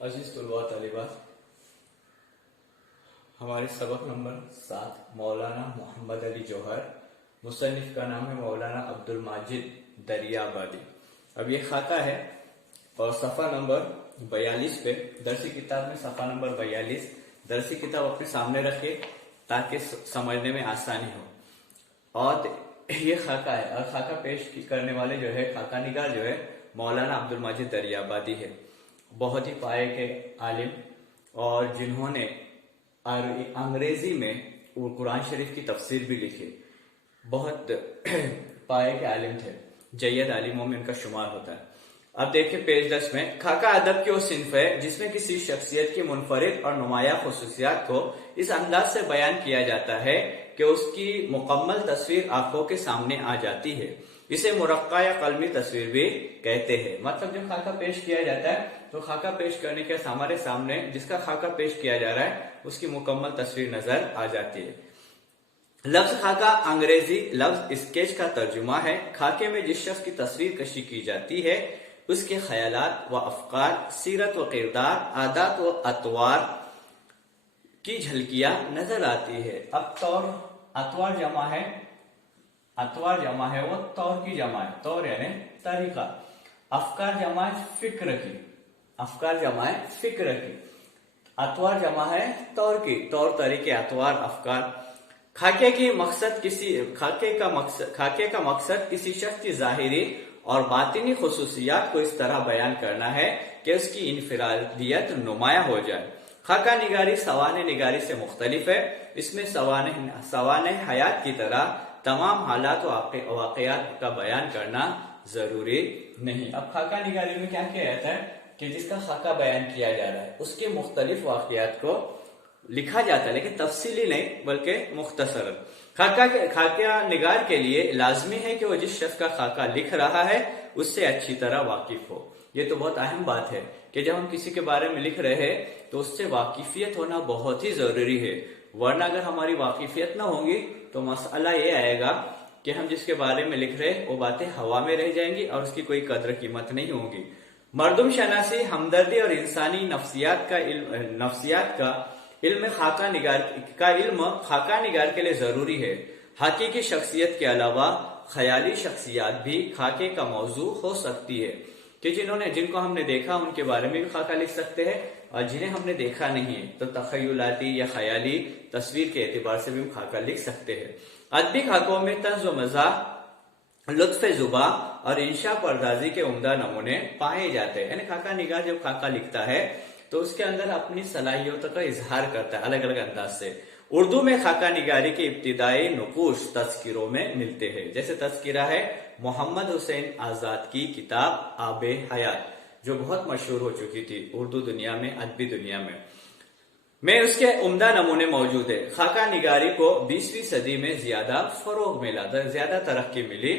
अजीज तलबा तालिबात, हमारे सबक नंबर 7 मौलाना मोहम्मद अली जौहर, मुसन्निफ का नाम है मौलाना अब्दुल माजिद दरियाबादी। अब ये खाता है और सफ़ा नंबर 42 पे, दरसी किताब में सफ़ा नंबर 42। दरसी किताब अपने सामने रखे ताकि समझने में आसानी हो। और ये खाका है और खाका पेश करने वाले जो है, खाका निगार जो है मौलाना अब्दुल माजिद दरियाबादी है। बहुत ही पाए के आलिम और जिन्होंने अंग्रेजी में कुरान शरीफ की तफसीर भी लिखी। बहुत पाए के आलिम थे, जय्यद आलिमों में इनका शुमार होता है। अब देखिए पेज 10 में, खाका अदब की वो सिन्फ है जिसमें किसी शख्सियत की मुनफरिद और नुमाया खुसूसियात को इस अंदाज से बयान किया जाता है कि उसकी मुकम्मल तस्वीर आंखों के सामने आ जाती है। इसे मुरक्का या कलमी तस्वीर भी कहते हैं। मतलब जब खाका पेश किया जाता है तो खाका पेश करने के हमारे सामने जिसका खाका पेश किया जा रहा है उसकी मुकम्मल तस्वीर नजर आ जाती है। लफ्ज खाका अंग्रेजी लफ्ज स्केच का तर्जुमा है। खाके में जिस शख्स की तस्वीर कशी की जाती है उसके ख्यालात व अफकार, सीरत व किरदार, आदात व अतवार की झलकियां नजर आती है। अब तौर, अतवार जमा है, अतवार जमा है वो तौर की जमा है, तौर यानी तरीका। अफकार जमा है फिक्र की, अफकार जमा है फिक्र की। अतवार जमा है तौर की, तौर तरीके अतवार अफकार। खाके का मकसद किसी शख्स की जाहिरी और बातिनी खुसूसियात को इस तरह बयान करना है कि उसकी इनफिरादियत नुमाया हो जाए। खाका निगारी सवाने निगारी से मुख्तलिफ है। इसमें सवाने हयात की तरह तमाम हालात व वाकयात का बयान करना जरूरी नहीं। अब खाका निगारी में क्या किया जाता है कि जिसका खाका बयान किया जा रहा है उसके मुख्तलिफ वाकयात को लिखा जाता है, लेकिन तफसीली नहीं बल्कि मुख्तसर। खाका निगार के लिए लाजमी है कि वो जिस शख्स का खाका लिख रहा है उससे अच्छी तरह वाकिफ हो। ये तो बहुत अहम बात है कि जब हम किसी के बारे में लिख रहे हैं तो उससे वाकिफियत होना बहुत ही जरूरी है। वरना अगर हमारी वाकिफियत ना होगी तो मसला ये आएगा कि हम जिसके बारे में लिख रहे हैं वो बातें हवा में रह जाएंगी और उसकी कोई कदर कीमत नहीं होगी। मर्दुम शनासी, हमदर्दी और इंसानी नफ्सियात का इल्म खाका निगार के लिए जरूरी है। हकीकी शख्सियत के अलावा ख्याली शख्सियात भी खाके का मौजू हो सकती है कि जिनको हमने देखा उनके बारे में भी खाका लिख सकते हैं, और जिन्हें हमने देखा नहीं है तो तखयलाती या ख्याली तस्वीर के एतबार से भी हम खाका लिख सकते हैं। अदबी खाकों में तंज व मज़ाह, लुत्फ जुबा और इंशा पर्दाजी के उम्दा नमूने पाए जाते हैं। यानी खाका निगार जब खाका लिखता है तो उसके अंदर अपनी सलाहियतों का इजहार करता है अलग अलग अंदाज से। उर्दू में खाका निगारी के इब्तिदाई नुकूश तस्किरों में मिलते हैं। जैसे तस्किरा है मोहम्मद हुसैन आजाद की किताब आबे हयात, जो बहुत मशहूर हो चुकी थी उर्दू दुनिया में, अदबी दुनिया में उसके उम्दा नमूने मौजूद है। खाका निगारी को 20वीं सदी में ज्यादा फरोग मिला, ज्यादा तरक्की मिली।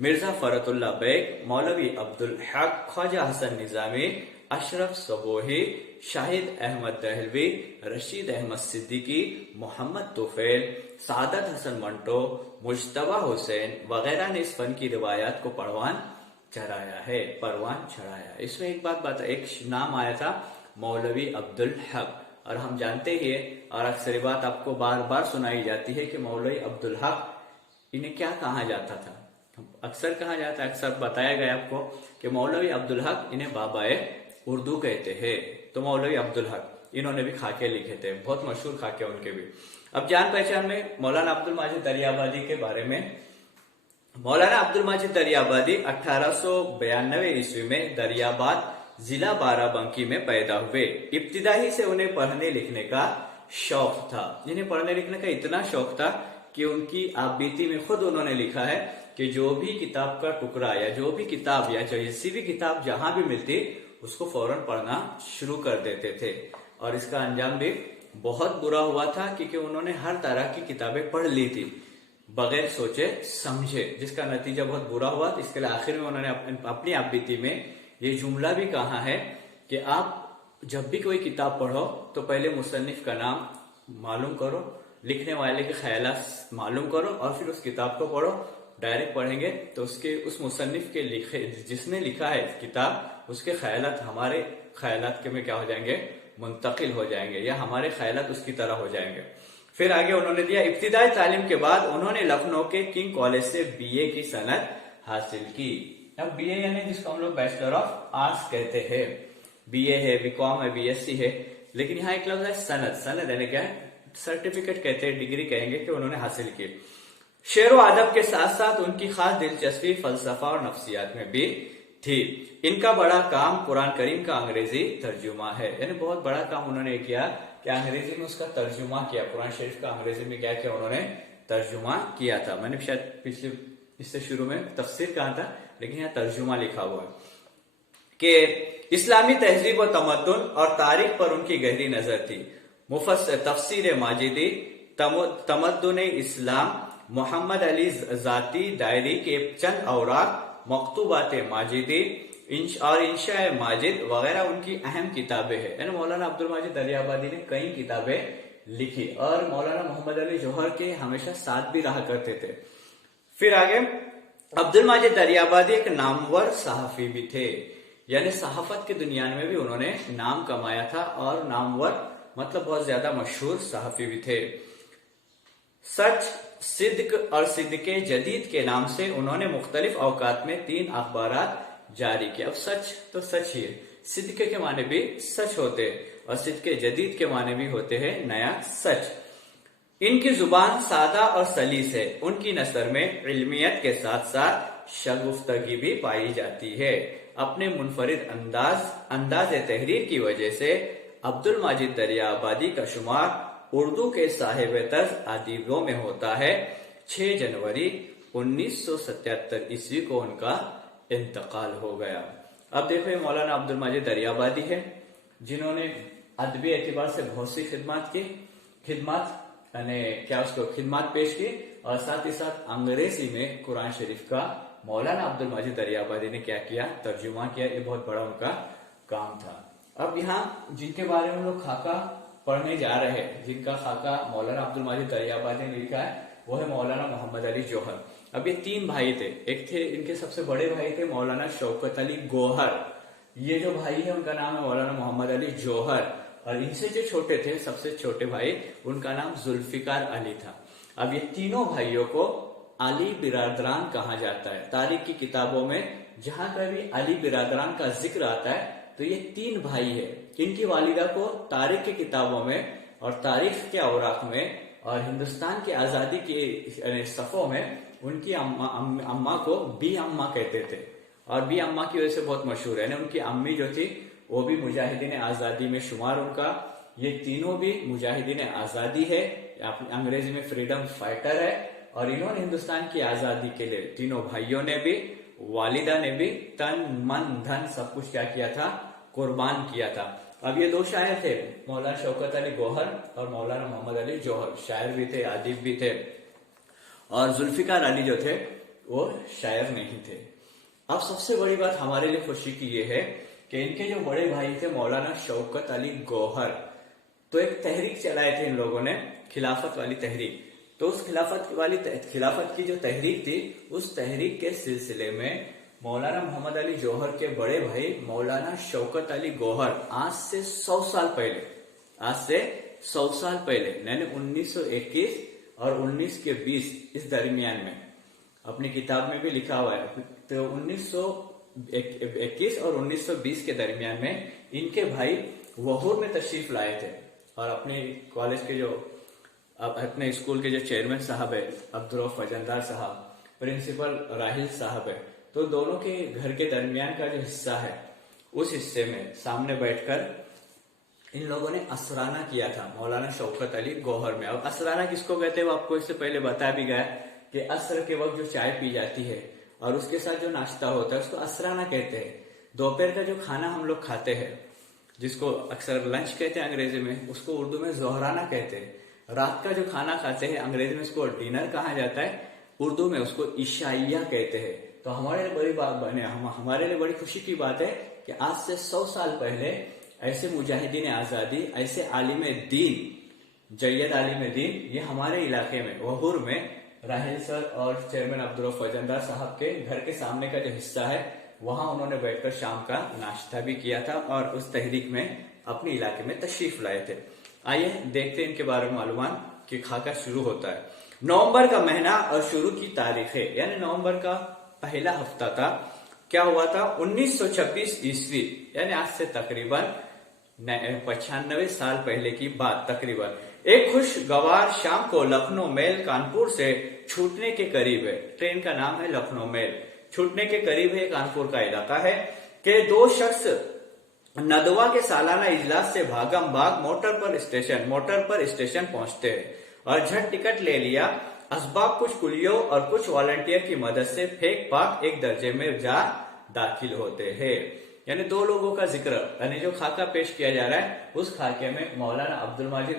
मिर्जा फरतुल्ला बेग, मौलवी अब्दुल हक, ख्वाजा हसन निजामी, अशरफ सबोही, शाहिद अहमद दहलवी, रशीद अहमद सिद्दीकी, मोहम्मद तुफैल, सादत हसन मंटो, मुश्तबा हुसैन वगैरह ने इस फन की रिवायात को परवान चढ़ाया। इसमें एक नाम आया था मौलवी अब्दुल हक, और हम जानते ही है और अक्सर बात आपको बार बार सुनाई जाती है कि मौलवी अब्दुल हक इन्हें क्या कहा जाता था, अक्सर कहा जाता है, अक्सर बताया गया आपको कि मौलवी अब्दुल हक इन्हें बाबाए उर्दू कहते हैं। तो मौलवी अब्दुल हक इन्होंने भी खाके लिखे थे, बहुत मशहूर खाके उनके भी। अब जान पहचान में मौलाना अब्दुल माजिद दरियाबादी के बारे में। मौलाना अब्दुल माजिद दरियाबादी 1892 ईस्वी में दरियाबाद जिला बाराबंकी में पैदा हुए। इब्तिदाई से उन्हें पढ़ने लिखने का शौक था। जिन्हें पढ़ने लिखने का इतना शौक था कि उनकी आपबीती में खुद उन्होंने लिखा है कि जो भी किताब का टुकड़ा या जो भी किताब या जैसी भी किताब जहां भी मिलती उसको फौरन पढ़ना शुरू कर देते थे। और इसका अंजाम भी बहुत बुरा हुआ था क्योंकि उन्होंने हर तरह की किताबें पढ़ ली थी बगैर सोचे समझे, जिसका नतीजा बहुत बुरा हुआ। तो इसके लिए आखिर में उन्होंने अपनी आपबीती में ये जुमला भी कहा है कि आप जब भी कोई किताब पढ़ो तो पहले मुसन्निफ का नाम मालूम करो, लिखने वाले के ख्यालात मालूम करो और फिर उस किताब को पढ़ो। डायरेक्ट पढ़ेंगे तो उस मुसन्निफ के जिसने लिखा है किताब उसके ख्यालात हमारे ख्यालात के में क्या हो जाएंगे, मुंतकिल हो जाएंगे, या हमारे ख्यालात उसकी तरह हो जाएंगे। फिर आगे उन्होंने दिया, इब्तिदाई तालीम के बाद उन्होंने लखनऊ के किंग कॉलेज से बीए की सनद हासिल की। अब बीए यानी जिसको हम लोग बैचलर ऑफ आर्ट्स कहते हैं, बीए है, बीकॉम है, बीएससी है, लेकिन यहाँ एक लफ्ज है सनद। सनद यानी क्या है, सर्टिफिकेट कहते हैं, डिग्री कहेंगे कि उन्होंने हासिल की। शेर व अदब के साथ साथ उनकी खास दिलचस्पी फलसफा और नफ्सियात में भी थी। इनका बड़ा काम कुरान करीम का अंग्रेजी तर्जुमा है, यानी बहुत बड़ा काम उन्होंने किया कि अंग्रेजी में उसका तर्जुमा किया, कुरान शरीफ का अंग्रेजी में क्या किया, उन्होंने तर्जुमा किया था। मैंने शायद पिछले इससे शुरू में तफसीर कहा था, लेकिन यहाँ तर्जुमा लिखा हुआ है कि इस्लामी तहजीब व तमद्दुन और तारीख पर उनकी गहरी नजर थी। तफसीर माजिदी, तमद्दुन इस्लाम, मोहम्मद अली जाती डायरी के चंद औराक, मकतूबात माजिदी और इंशा माजिद वगैरह उनकी अहम किताबें हैं। यानी मौलाना अब्दुल माजिद दरियाबादी ने कई किताबें लिखी और मौलाना मोहम्मद अली जौहर के हमेशा साथ भी रहा करते थे। फिर आगे अब्दुल माजिद दरियाबादी एक नामवर सहाफी भी थे, यानी सहाफत की दुनिया में भी उन्होंने नाम कमाया था और नामवर मतलब बहुत ज्यादा मशहूर सहाफी भी थे। सच, सिद्क और सिद्के जदीद के नाम से उन्होंने मुख्तलिफ औकात में 3 अखबारात जारी किया। अब सच तो सच ही है, सिद्के के माने भी सच होते हैं और सिद्के जदीद के माने भी होते हैं नया सच। इनकी जुबान सादा और सलीस है, उनकी नसर में इल्मियत के साथ साथ शगुफ्तगी भी पाई जाती है। अपने मुनफरिद अंदाज तहरीर की वजह से अब्दुल माजिद दरियाबादी का शुमार उर्दू के साहिब तर्ज अदीबों में होता है। 6 जनवरी 1977 ईस्वी को उनका इंतकाल हो गया। अब देखो मौलाना अब्दुल माजिद दरियाबादी है, जिन्होंने अदबी एतबार से बहुत सी खिदमत यानी क्या उसको खिदमत पेश की और साथ ही साथ अंग्रेजी में कुरान शरीफ का मौलाना अब्दुल माजिद दरियाबादी ने क्या किया, तर्जुमा किया। ये बहुत बड़ा उनका काम था। अब यहाँ जिनके बारे में हम लोग खाका पढ़ने जा रहे हैं, जिनका खाका मौलाना अब्दुल माजिद दरियाबादी ने लिखा है, वो है मौलाना मोहम्मद अली जौहर। अब ये 3 भाई थे, एक थे इनके सबसे बड़े भाई थे मौलाना शौकत अली गौहर, ये जो भाई है उनका नाम है मौलाना मोहम्मद अली जौहर, और इनसे जो छोटे थे सबसे छोटे भाई उनका नाम जुल्फिकार अली था। अब ये तीनों भाइयों को अली बिरादरान कहा जाता है। तारीख की किताबों में जहां कभी अली बिरादरान का जिक्र आता है तो ये 3 भाई है। इनकी वालिदा को तारीख की किताबों में और तारीख के औराक में और हिंदुस्तान की आजादी के सफों में उनकी अम्मा को बी अम्मा कहते थे और बी अम्मा की वजह से बहुत मशहूर है। उनकी अम्मी जो थी वो भी मुजाहिदीन आजादी में शुमार उनका, ये तीनों भी मुजाहिदीन आजादी है, अंग्रेजी में फ्रीडम फाइटर है। और इन्होंने हिंदुस्तान की आजादी के लिए तीनों भाइयों ने भी, वालिदा ने भी तन मन धन सब कुछ क्या किया था, कुर्बान किया था। अब ये 2 शायर थे, मौलाना शौकत अली गौहर और मौलाना मोहम्मद अली जौहर, शायर भी थे, अदीब भी थे। और जुल्फिकार अली जो थे वो शायर नहीं थे। अब सबसे बड़ी बात हमारे लिए खुशी की ये है कि इनके जो बड़े भाई थे मौलाना शौकत अली गौहर, तो एक तहरीक चलाए थे इन लोगों ने, खिलाफत वाली तहरीक। तो उस खिलाफत की जो तहरीक थी, उस तहरीक के सिलसिले में मौलाना मोहम्मद अली जौहर के बड़े भाई मौलाना शौकत अली गौहर आज से 100 साल पहले यानी 1921 और 19 के 20 इस दरमियान में, अपनी किताब में भी लिखा हुआ है, तो 1921 और 1920 के दरमियान में इनके भाई वहूर में तशरीफ लाए थे और अपने कॉलेज के जो अपने स्कूल के जो चेयरमैन साहब है अब्दुर्रऊफ फजंदार साहब, प्रिंसिपल राहिल साहब है, तो दोनों के घर के दरमियान का जो हिस्सा है उस हिस्से में सामने बैठकर इन लोगों ने असराना किया था मौलाना शौकत अली गौहर में। अब असराना किसको कहते हैं वो आपको इससे पहले बता भी गया कि असर के वक्त जो चाय पी जाती है और उसके साथ जो नाश्ता होता है उसको असराना कहते हैं। दोपहर का जो खाना हम लोग खाते हैं जिसको अक्सर लंच कहते हैं अंग्रेजी में, उसको उर्दू में जोहराना कहते हैं। रात का जो खाना खाते हैं अंग्रेजी में उसको डिनर कहा जाता है, उर्दू में उसको इशाइया कहते हैं। तो हमारे लिए बड़ी बात बने, हमारे लिए बड़ी खुशी की बात है कि आज से 100 साल पहले ऐसे मुजाहिदीन आजादी, ऐसे आलिम दीन, जैयद आलिम दीन, ये हमारे इलाके में वहूर में राहिल सर और चेयरमैन अब्दुर्रऊफ फजंदार साहब के घर के सामने का जो हिस्सा है वहां उन्होंने बैठकर शाम का नाश्ता भी किया था और उस तहरीक में अपने इलाके में तशरीफ लाए थे। आइए देखते हैं इनके बारे में मालूमात कि खाका शुरू होता है। नवंबर का महीना और शुरू की तारीखें, यानी नवंबर का पहला हफ्ता था। क्या हुआ था? 1926 ईस्वी, यानी आज से तकरीबन 95 साल पहले की बात तकरीबन। एक खुशगवार शाम को लखनऊ मेल कानपुर से छूटने के करीब है। ट्रेन का नाम है लखनऊ मेल, छूटने के करीब है, कानपुर का इलाका है, कि दो शख्स नदवा के सालाना इजलास से भागम भाग मोटर पर स्टेशन पहुंचते हैं और झट टिकट ले लिया। असबाब कुछ कुलियों और कुछ वॉलंटियर की मदद से फेंक फाक एक दर्जे में जा दाखिल होते हैं। यानी दो लोगों का जिक्र, यानी जो खाका पेश किया जा रहा है उस खाके में मौलाना अब्दुल मजीद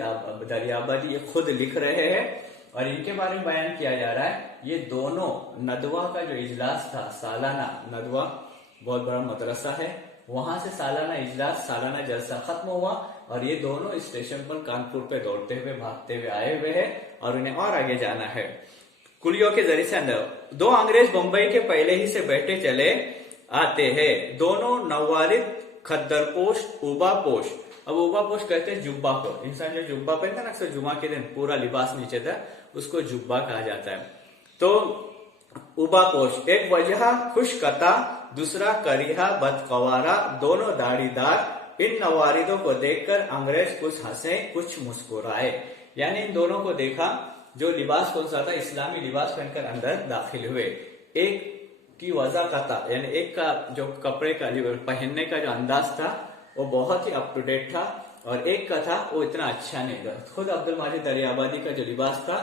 दरियाबादी ये खुद लिख रहे हैं और इनके बारे में बयान किया जा रहा है। ये दोनों नदवा का जो इजलास था सालाना, नदवा बहुत बड़ा मदरसा है, वहां से सालाना इजलास, सालाना जलसा खत्म हुआ और ये दोनों स्टेशन पर कानपुर पे दौड़ते हुए भागते हुए आए हुए हैं और उन्हें और आगे जाना है। कुलियों के जरिए से अंदर दो अंग्रेज बंबई के पहले ही से बैठे चले आते हैं। दोनों नवारिद खद्दरपोश उबापोश, अब उबापोश कहते हैं जुब्बा को, इंसान जो जुब्बा पहनता है ना अक्सर जुमा के दिन पूरा लिबास नीचे था, उसको जुब्बा कहा जाता है। तो उबापोश, एक वजह खुशकता, दूसरा करिहा बदकवारा, दोनों दाढ़ीदार। इन नवारिदों को देखकर अंग्रेज कुछ हंसे कुछ मुस्कुराए। यानी इन दोनों को देखा, जो लिबास कौन सा था, इस्लामी लिबास पहनकर अंदर दाखिल हुए। एक की वजह का था, यानी एक का जो कपड़े का पहनने का जो अंदाज था वो बहुत ही अप टू डेट था और एक का था वो इतना अच्छा नहीं था। खुद अब्दुल मजीद दरियाबादी का जो लिबास था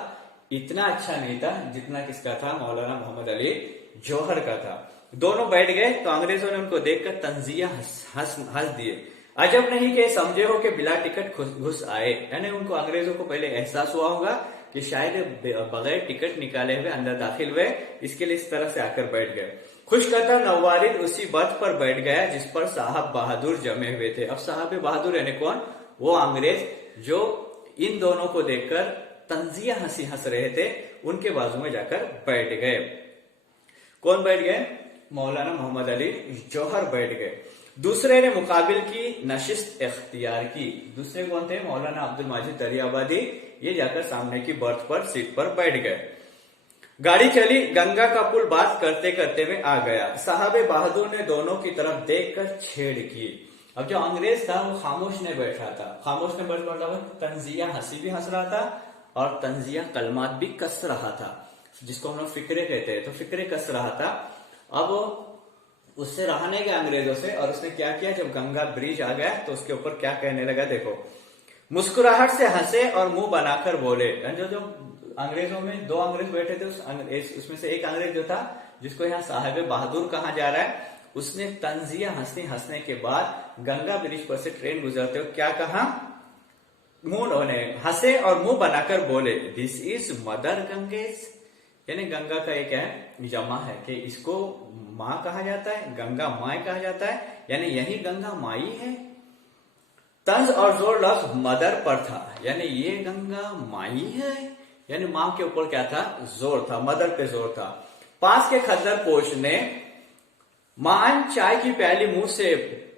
इतना अच्छा नहीं था जितना किसका था, मौलाना मोहम्मद अली जौहर का था। दोनों बैठ गए तो अंग्रेजों ने उनको देखकर तंजिया हंस दिए। अजब नहीं कि समझे हो कि बिला टिकट घुस आए, यानी उनको अंग्रेजों को पहले एहसास हुआ होगा कि शायद बगैर टिकट निकाले हुए अंदर दाखिल हुए, इसके लिए इस तरह से आकर बैठ गए। खुशकता नवारिद उसी बर्थ पर बैठ गया जिस पर साहब बहादुर जमे हुए थे। अब साहब बहादुर यानी कौन? वो अंग्रेज जो इन दोनों को देखकर तंजिया हंसी हंस रहे थे, उनके बाजू में जाकर बैठ गए। कौन बैठ गए? मौलाना मोहम्मद अली जौहर बैठ गए। दूसरे ने मुकाबिल की नशिस्त इख्तियार की। दूसरे कौन थे? मौलाना अब्दुल मजीद दरियाबादी। ये जाकर सामने की बर्थ पर सीट पर बैठ गए। गाड़ी चली, गंगा का पुल बात करते करते में आ गया। साहब बहादुर ने दोनों की तरफ देखकर छेड़ की। अब जो अंग्रेज था वो खामोश ने बैठा था, खामोश ने बैठ रहा था, तंजिया हंसी भी हंस रहा था और तंजिया कलमात भी कस रहा था, जिसको हम लोग फिक्रे कहते हैं, तो फिक्रे कस रहा था। अब उससे रहने गया अंग्रेजों से और उसने क्या किया, जब गंगा ब्रिज आ गया तो उसके ऊपर क्या कहने लगा, देखो, मुस्कुराहट से हंसे और मुंह बनाकर बोले। जो अंग्रेजों में दो अंग्रेज बैठे थे, उसमें से एक अंग्रेज जो था जिसको यहाँ साहिब बहादुर कहा जा रहा है, उसने तंजिया हंसने के बाद गंगा ब्रिज पर से ट्रेन गुजरते हुए क्या कहा, मुंह हंसे और मुंह बनाकर बोले, दिस इज मदर गंगेज। यानी गंगा का एक है जमा है कि इसको माँ कहा जाता है, गंगा माई कहा जाता है, यानी यही गंगा माई है। तंज और जोर लफ्ज मदर पर था, यानी ये गंगा माई है, यानी माँ के ऊपर क्या था, जोर था, मदर पे जोर था। पास के खद्दर पोश ने मान चाय की प्याली मुंह से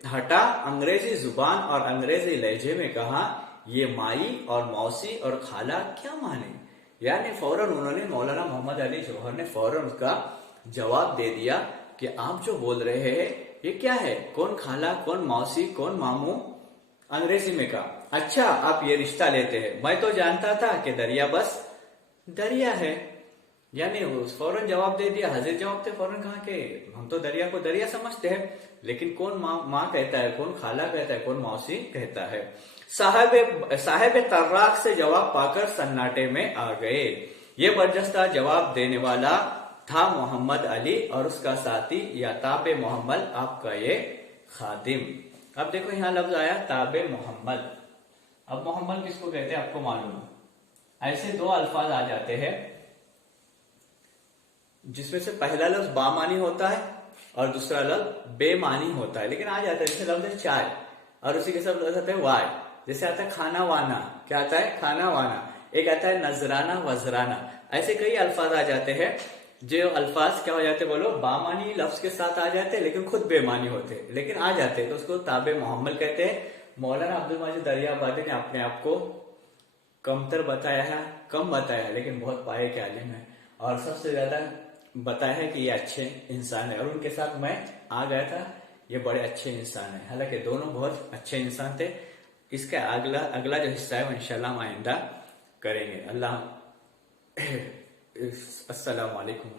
हटा, अंग्रेजी जुबान और अंग्रेजी लहजे में कहा, ये माई और मौसी और खाला क्या माने। यानी फौरन उन्होंने, मौलाना मोहम्मद अली जौहर ने फौरन उसका जवाब दे दिया कि आप जो बोल रहे हैं ये क्या है, कौन खाला, कौन मौसी, कौन मामू। अंग्रेजी में कहा, अच्छा आप ये रिश्ता लेते हैं, मैं तो जानता था कि दरिया बस दरिया है। यानी फौरन जवाब दे दिया, हाजिर जवाब थे, फौरन कहा कि हम तो दरिया को दरिया समझते हैं, लेकिन कौन माँ कहता है, कौन खाला कहता है, कौन मौसी कहता है। साहेब तर्राक से जवाब पाकर सन्नाटे में आ गए। ये बर्जस्ता जवाब देने वाला था मोहम्मद अली और उसका साथी या ताबे मोहम्मद, आपका ये खादिम। अब देखो यहाँ लफ्ज आया ताबे मोहम्मद। अब मोहम्मद किसको कहते हैं आपको मालूम है। ऐसे दो अल्फाज आ जाते हैं जिसमें से पहला लफ्ज बामानी होता है और दूसरा लफ्ज बेमानी होता है, लेकिन आ जाता है। जैसे लफ्ज है चाय और उसी के साथ लफ्ज आता है वाय। जैसे आता है खाना वाना, क्या आता है, खाना वाना। एक आता है नजराना वजराना। ऐसे कई अल्फाज आ जाते हैं जो अल्फाज क्या हो जाते बोलो, बामानी लफ्ज के साथ आ जाते लेकिन खुद बेमानी होते, लेकिन आ जाते तो उसको ताबे मोहम्मल कहते हैं। मौलाना अब्दुल मजीद दरियाबादी ने अपने आप को कमतर बताया है, कम बताया है, लेकिन बहुत पाए के आलिम है, और सबसे ज्यादा बताया है कि ये अच्छे इंसान है, और उनके साथ मैं आ गया था, ये बड़े अच्छे इंसान है। हालांकि दोनों बहुत अच्छे इंसान थे। इसका अगला अगला जो हिस्सा है वो इंशाल्लाह हम आइंदा करेंगे। अल्लाह अस्सलाम वालेकुम।